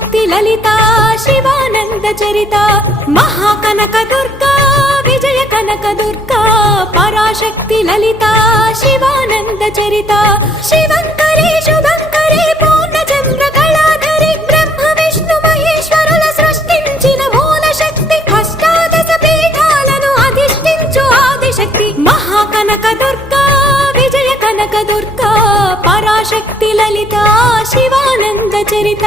పరాశక్తి లలిత శివానంద చరిత మహాకనక దుర్గా విజయ కనక దుర్గా పరాశక్తి లలిత శివానంద చరిత శివంకరి శుభంకరి పూర్ణచంద్ర కళాధరి బ్రహ్మ విష్ణు మహేశ్వరుల సృష్టించిన మూల శక్తి అష్టాదశ పీఠాలను అధిష్ఠించు ఆదిశక్తి మహాకనక దుర్గా విజయ కనక దుర్గా పరాశక్తి లలిత శివానంద చరిత